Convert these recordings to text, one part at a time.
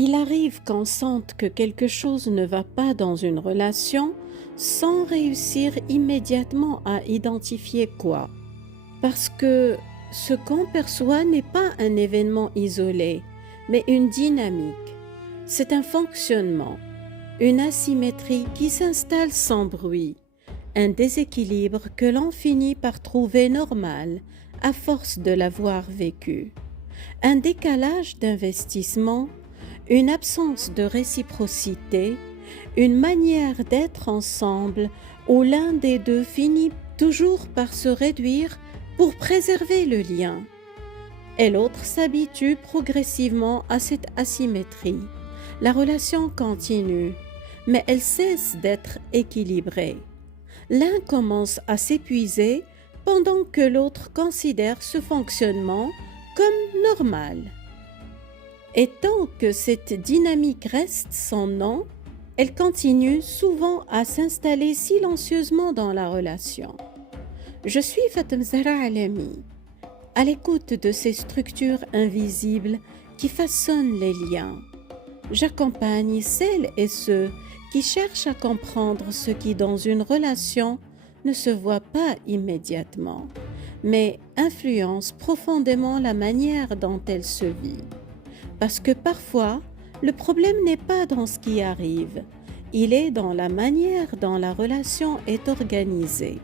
Il arrive qu'on sente que quelque chose ne va pas dans une relation sans réussir immédiatement à identifier quoi. Parce que ce qu'on perçoit n'est pas un événement isolé, mais une dynamique. C'est un fonctionnement, une asymétrie qui s'installe sans bruit, un déséquilibre que l'on finit par trouver normal à force de l'avoir vécu. Un décalage d'investissement, une absence de réciprocité, une manière d'être ensemble où l'un des deux finit toujours par se réduire pour préserver le lien, et l'autre s'habitue progressivement à cette asymétrie. La relation continue, mais elle cesse d'être équilibrée. L'un commence à s'épuiser pendant que l'autre considère ce fonctionnement comme normal. Et tant que cette dynamique reste sans nom, elle continue souvent à s'installer silencieusement dans la relation. Je suis Fatem Zahra Alami, à l'écoute de ces structures invisibles qui façonnent les liens. J'accompagne celles et ceux qui cherchent à comprendre ce qui dans une relation ne se voit pas immédiatement, mais influence profondément la manière dont elle se vit. Parce que parfois, le problème n'est pas dans ce qui arrive, il est dans la manière dont la relation est organisée.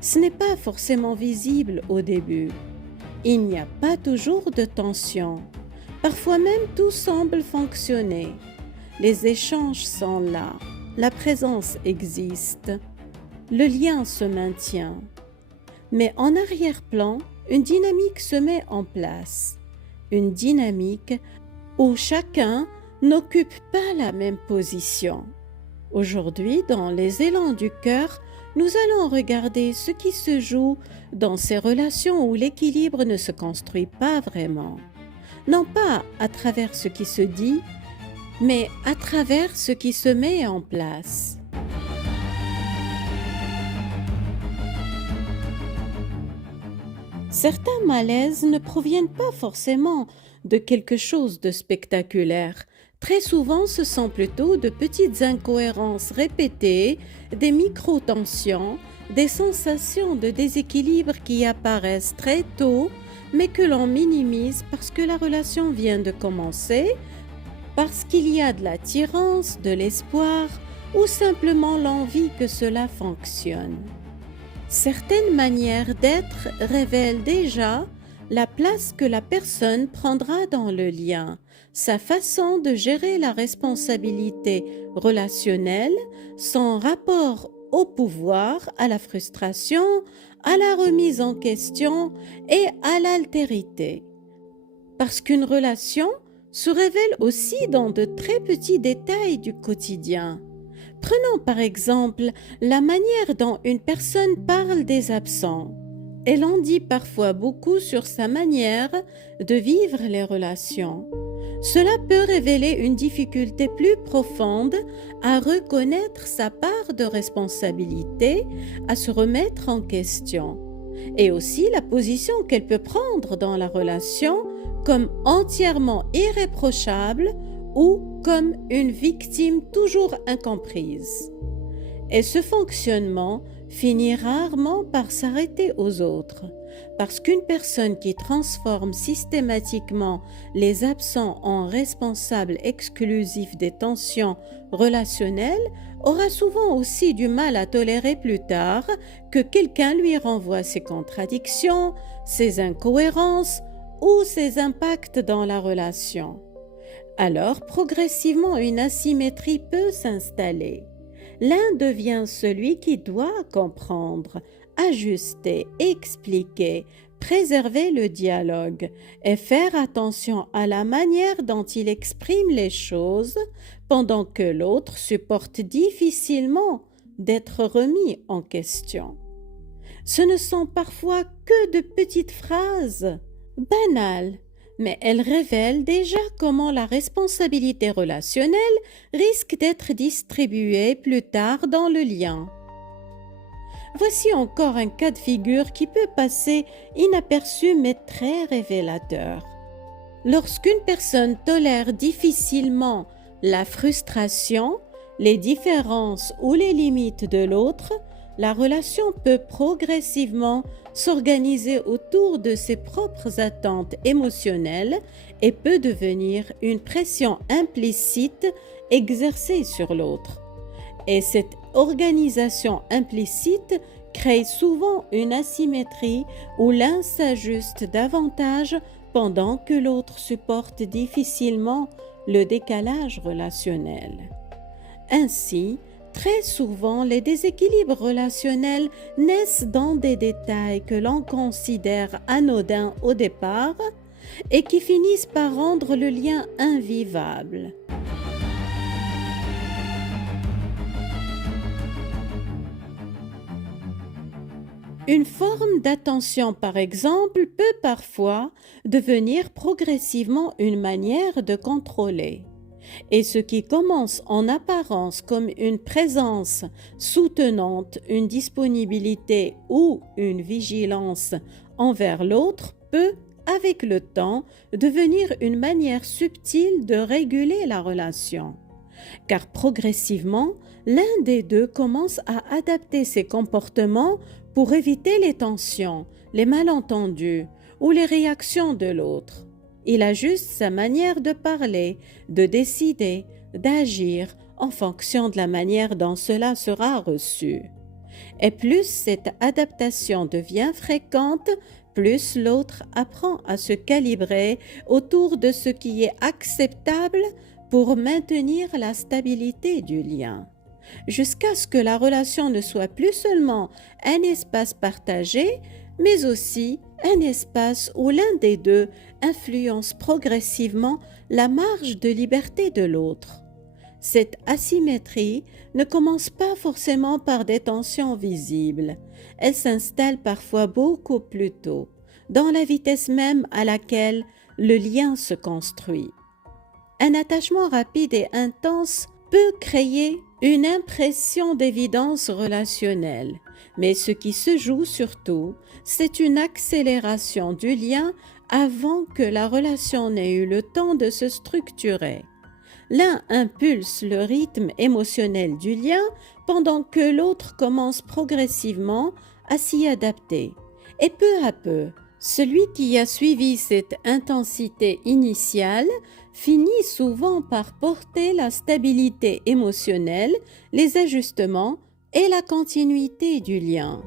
Ce n'est pas forcément visible au début. Il n'y a pas toujours de tension. Parfois même tout semble fonctionner. Les échanges sont là, la présence existe, le lien se maintient. Mais en arrière-plan, une dynamique se met en place. Une dynamique où chacun n'occupe pas la même position. Aujourd'hui, dans les élans du cœur, nous allons regarder ce qui se joue dans ces relations où l'équilibre ne se construit pas vraiment. Non pas à travers ce qui se dit, mais à travers ce qui se met en place. Certains malaises ne proviennent pas forcément de quelque chose de spectaculaire. Très souvent, ce sont plutôt de petites incohérences répétées, des micro-tensions, des sensations de déséquilibre qui apparaissent très tôt, mais que l'on minimise parce que la relation vient de commencer, parce qu'il y a de l'attirance, de l'espoir ou simplement l'envie que cela fonctionne. Certaines manières d'être révèlent déjà la place que la personne prendra dans le lien, sa façon de gérer la responsabilité relationnelle, son rapport au pouvoir, à la frustration, à la remise en question et à l'altérité. Parce qu'une relation se révèle aussi dans de très petits détails du quotidien. Prenons par exemple la manière dont une personne parle des absents. Elle en dit parfois beaucoup sur sa manière de vivre les relations. Cela peut révéler une difficulté plus profonde à reconnaître sa part de responsabilité, à se remettre en question, et aussi la position qu'elle peut prendre dans la relation comme entièrement irréprochable ou comme une victime toujours incomprise. Et ce fonctionnement finit rarement par s'arrêter aux autres, parce qu'une personne qui transforme systématiquement les absents en responsables exclusifs des tensions relationnelles aura souvent aussi du mal à tolérer plus tard que quelqu'un lui renvoie ses contradictions, ses incohérences ou ses impacts dans la relation. Alors, progressivement, une asymétrie peut s'installer. L'un devient celui qui doit comprendre, ajuster, expliquer, préserver le dialogue et faire attention à la manière dont il exprime les choses, pendant que l'autre supporte difficilement d'être remis en question. Ce ne sont parfois que de petites phrases banales, mais elles révèlent déjà comment la responsabilité relationnelle risque d'être distribuée plus tard dans le lien. Voici encore un cas de figure qui peut passer inaperçu mais très révélateur. Lorsqu'une personne tolère difficilement la frustration, les différences ou les limites de l'autre, la relation peut progressivement s'organiser autour de ses propres attentes émotionnelles et peut devenir une pression implicite exercée sur l'autre. Et cette organisation implicite crée souvent une asymétrie où l'un s'ajuste davantage pendant que l'autre supporte difficilement le décalage relationnel. Ainsi, très souvent, les déséquilibres relationnels naissent dans des détails que l'on considère anodins au départ et qui finissent par rendre le lien invivable. Une forme d'attention, par exemple, peut parfois devenir progressivement une manière de contrôler. Et ce qui commence en apparence comme une présence soutenante, une disponibilité ou une vigilance envers l'autre peut, avec le temps, devenir une manière subtile de réguler la relation. Car progressivement, l'un des deux commence à adapter ses comportements pour éviter les tensions, les malentendus ou les réactions de l'autre. Il ajuste sa manière de parler, de décider, d'agir en fonction de la manière dont cela sera reçu. Et plus cette adaptation devient fréquente, plus l'autre apprend à se calibrer autour de ce qui est acceptable pour maintenir la stabilité du lien, jusqu'à ce que la relation ne soit plus seulement un espace partagé, mais aussi un espace où l'un des deux influence progressivement la marge de liberté de l'autre. Cette asymétrie ne commence pas forcément par des tensions visibles. Elle s'installe parfois beaucoup plus tôt, dans la vitesse même à laquelle le lien se construit. Un attachement rapide et intense peut créer une impression d'évidence relationnelle, mais ce qui se joue surtout, c'est une accélération du lien avant que la relation n'ait eu le temps de se structurer. L'un impulse le rythme émotionnel du lien pendant que l'autre commence progressivement à s'y adapter. Et peu à peu, celui qui a suivi cette intensité initiale finit souvent par porter la stabilité émotionnelle, les ajustements et la continuité du lien.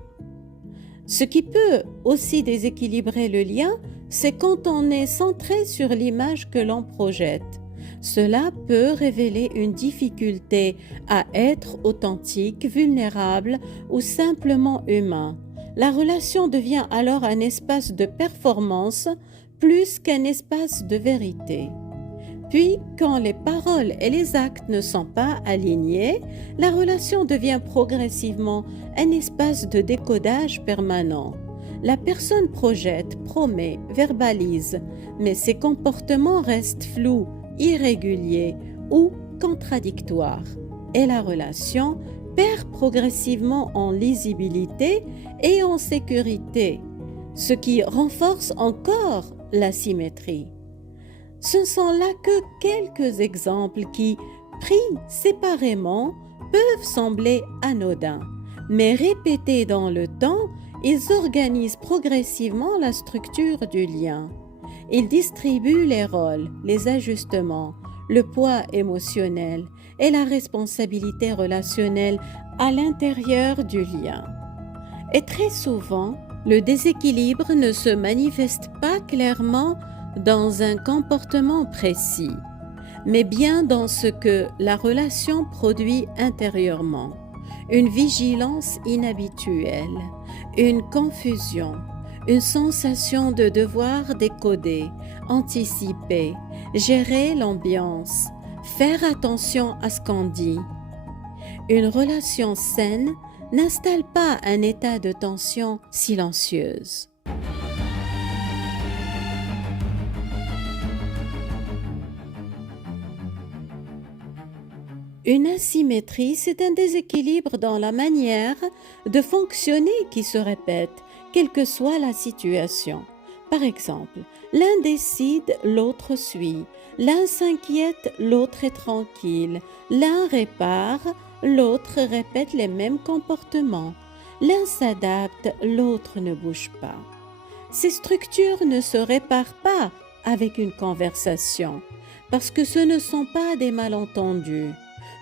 Ce qui peut aussi déséquilibrer le lien, c'est quand on est centré sur l'image que l'on projette. Cela peut révéler une difficulté à être authentique, vulnérable ou simplement humain. La relation devient alors un espace de performance plus qu'un espace de vérité. Puis, quand les paroles et les actes ne sont pas alignés, la relation devient progressivement un espace de décodage permanent. La personne projette, promet, verbalise, mais ses comportements restent flous, irréguliers ou contradictoires. Et la relation perd progressivement en lisibilité et en sécurité, ce qui renforce encore l'asymétrie. Ce ne sont là que quelques exemples qui, pris séparément, peuvent sembler anodins, mais répétés dans le temps, ils organisent progressivement la structure du lien. Ils distribuent les rôles, les ajustements, le poids émotionnel et la responsabilité relationnelle à l'intérieur du lien. Et très souvent, le déséquilibre ne se manifeste pas clairement dans un comportement précis, mais bien dans ce que la relation produit intérieurement. Une vigilance inhabituelle, une confusion, une sensation de devoir décoder, anticiper, gérer l'ambiance, faire attention à ce qu'on dit. Une relation saine n'installe pas un état de tension silencieuse. Une asymétrie, c'est un déséquilibre dans la manière de fonctionner qui se répète, quelle que soit la situation. Par exemple, l'un décide, l'autre suit. L'un s'inquiète, l'autre est tranquille. L'un répare, l'autre répète les mêmes comportements. L'un s'adapte, l'autre ne bouge pas. Ces structures ne se réparent pas avec une conversation, parce que ce ne sont pas des malentendus,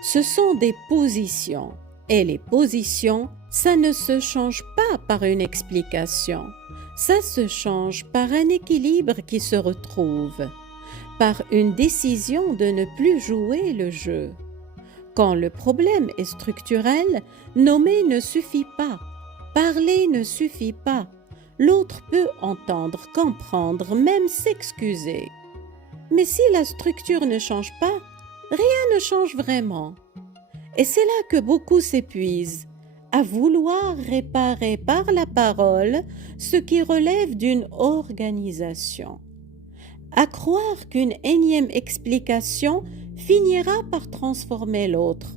ce sont des positions. Et les positions, ça ne se change pas par une explication, ça se change par un équilibre qui se retrouve, par une décision de ne plus jouer le jeu. Quand le problème est structurel, nommer ne suffit pas, parler ne suffit pas. L'autre peut entendre, comprendre, même s'excuser. Mais si la structure ne change pas, rien ne change vraiment. Et c'est là que beaucoup s'épuisent, à vouloir réparer par la parole ce qui relève d'une organisation, à croire qu'une énième explication finira par transformer l'autre,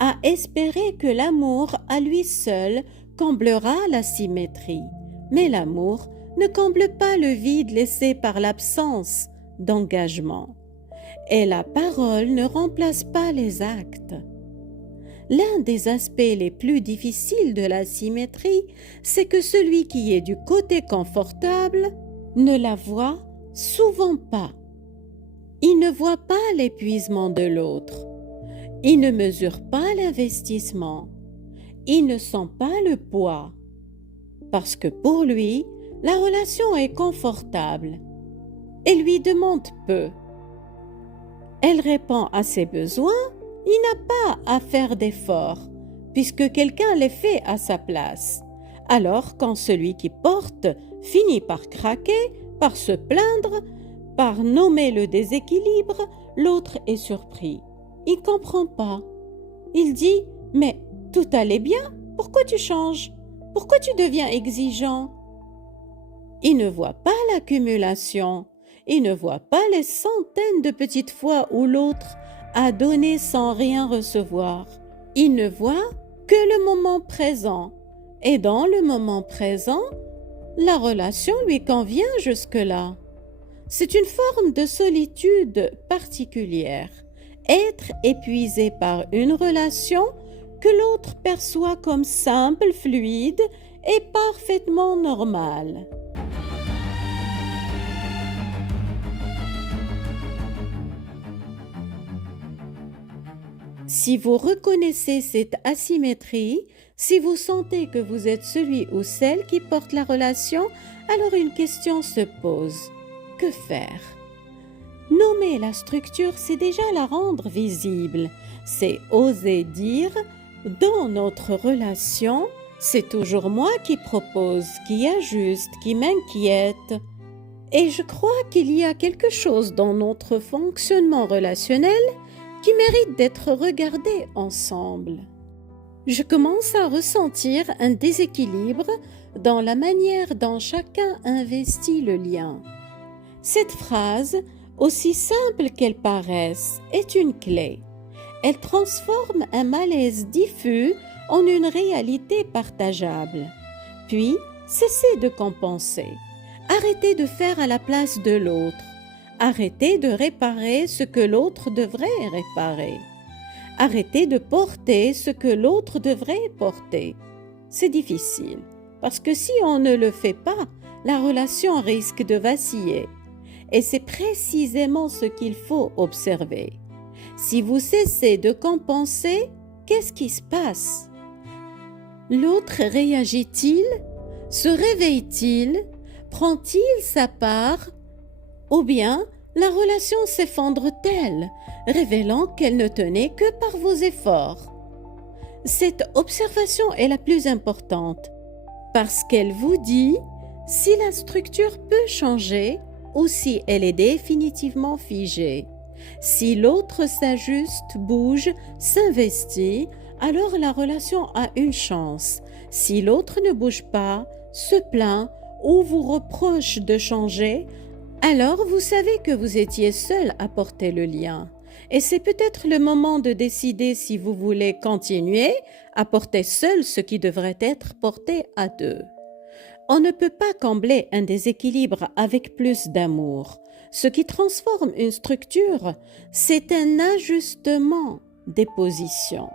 à espérer que l'amour à lui seul comblera la symétrie. Mais l'amour ne comble pas le vide laissé par l'absence d'engagement. Et la parole ne remplace pas les actes. L'un des aspects les plus difficiles de la symétrie, c'est que celui qui est du côté confortable ne la voit souvent pas. Il ne voit pas l'épuisement de l'autre. Il ne mesure pas l'investissement. Il ne sent pas le poids. Parce que pour lui, la relation est confortable et lui demande peu. Elle répond à ses besoins, il n'a pas à faire d'efforts, puisque quelqu'un les fait à sa place. Alors quand celui qui porte finit par craquer, par se plaindre, par nommer le déséquilibre, l'autre est surpris. Il ne comprend pas. Il dit « Mais tout allait bien, pourquoi tu changes ? Pourquoi tu deviens exigeant ?» Il ne voit pas l'accumulation, il ne voit pas les centaines de petites fois où l'autre a donné sans rien recevoir. Il ne voit que le moment présent. Et dans le moment présent, la relation lui convient jusque-là. C'est une forme de solitude particulière. Être épuisé par une relation que l'autre perçoit comme simple, fluide et parfaitement normale. Si vous reconnaissez cette asymétrie, si vous sentez que vous êtes celui ou celle qui porte la relation, alors une question se pose. Que faire ? Nommer la structure, c'est déjà la rendre visible. C'est oser dire, dans notre relation, c'est toujours moi qui propose, qui ajuste, qui m'inquiète. Et je crois qu'il y a quelque chose dans notre fonctionnement relationnel qui mérite d'être regardé ensemble. Je commence à ressentir un déséquilibre dans la manière dont chacun investit le lien. Cette phrase, aussi simple qu'elle paraisse, est une clé. Elle transforme un malaise diffus en une réalité partageable. Puis, cessez de compenser. Arrêtez de faire à la place de l'autre. Arrêtez de réparer ce que l'autre devrait réparer. Arrêtez de porter ce que l'autre devrait porter. C'est difficile, parce que si on ne le fait pas, la relation risque de vaciller. Et c'est précisément ce qu'il faut observer. Si vous cessez de compenser, qu'est-ce qui se passe ? L'autre réagit-il ? Se réveille-t-il ? Prend-il sa part ? Ou bien la relation s'effondre-t-elle, révélant qu'elle ne tenait que par vos efforts ? Cette observation est la plus importante, parce qu'elle vous dit si la structure peut changer ou si elle est définitivement figée. Si l'autre s'ajuste, bouge, s'investit, alors la relation a une chance. Si l'autre ne bouge pas, se plaint ou vous reproche de changer, alors vous savez que vous étiez seul à porter le lien. Et c'est peut-être le moment de décider si vous voulez continuer à porter seul ce qui devrait être porté à deux. On ne peut pas combler un déséquilibre avec plus d'amour. Ce qui transforme une structure, c'est un ajustement des positions.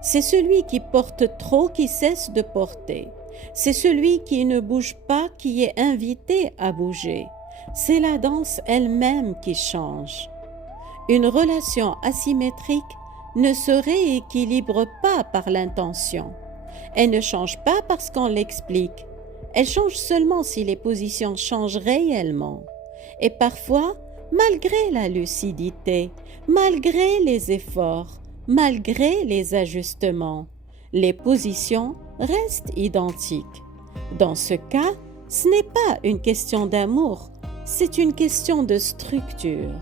C'est celui qui porte trop qui cesse de porter. C'est celui qui ne bouge pas qui est invité à bouger. C'est la danse elle-même qui change. Une relation asymétrique ne se rééquilibre pas par l'intention. Elle ne change pas parce qu'on l'explique. Elle change seulement si les positions changent réellement. Et parfois, malgré la lucidité, malgré les efforts, malgré les ajustements, les positions restent identiques. Dans ce cas, ce n'est pas une question d'amour, c'est une question de structure.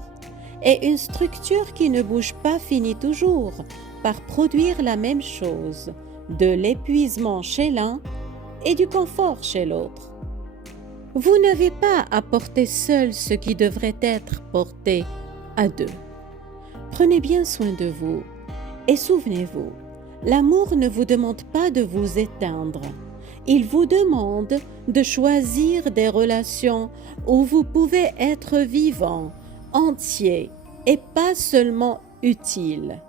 Et une structure qui ne bouge pas finit toujours par produire la même chose, de l'épuisement chez l'un et du confort chez l'autre. Vous n'avez pas à porter seul ce qui devrait être porté à deux. Prenez bien soin de vous et souvenez-vous, l'amour ne vous demande pas de vous éteindre. Il vous demande de choisir des relations où vous pouvez être vivant, entier et pas seulement utile.